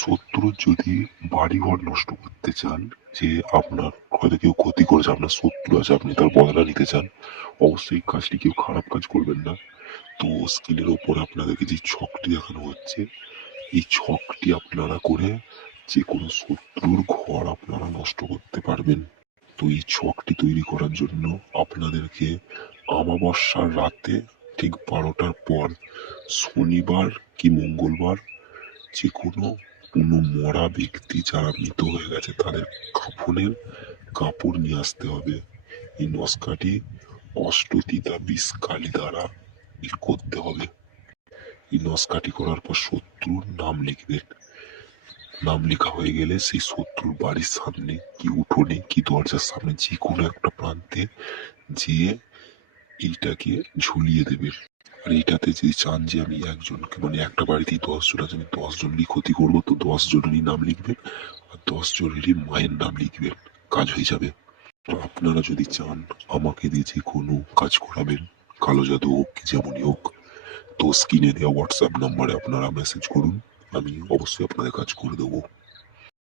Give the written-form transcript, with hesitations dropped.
শত্রুর যদি বাড়িঘর নষ্ট করতে চান, যে আপনার হয়তো কেউ ক্ষতি করেছে, আপনার শত্রু আছে, আপনি তার বদলা নিতে চান, অবশ্যই কাজটি কেউ খারাপ কাজ করবেন না। তো স্ক্রিনের ওপর আপনাদেরকে যে ছকটি দেখানো হচ্ছে, এই ছকটি আপনারা করে যে কোনো শত্রুর ঘর আপনারা নষ্ট করতে পারবেন। তো এই ছকটি তৈরি করার জন্য আপনাদেরকে অমাবস্যার রাতে ঠিক 12টার পর শনিবার কি মঙ্গলবার যে কোনো মরা ব্যক্তি যারা মৃত হয়ে গেছে তাদের কাফনের কাপড় নিয়ে আসতে হবে। এই নস্কাটি অষ্টতিতা বিষ কালী দ্বারা করতে হবে। এই নস্কাটি করার পর শত্রুর নাম লিখবেন। নাম লেখা হয়ে গেলে সেই শত্রুর বাড়ির সামনে কি উঠোনে কি দরজার সামনে যে কোনো একটা প্রান্তে যেয়ে এইটাকে ঝুলিয়ে দেবেন। আর এইটাতে যদি চান যে আমি একজনকে মানে একটা বাড়িতেই 10জন আছে, আমি 10জনেরই ক্ষতি করবো, তো 10জনেরই নাম লিখবেন আর 10জনেরই মায়ের নাম লিখবেন, কাজ হয়ে যাবে। আপনারা যদি চান আমাকে দিয়ে যে কোনো কাজ করাবেন, কালো জাদু হোক কি যেমনই হোক, তো স্ক্রিনে দেওয়া হোয়াটসঅ্যাপ নাম্বারে আপনারা মেসেজ করুন, আমি অবশ্যই আপনাদের কাজ করে দেবো।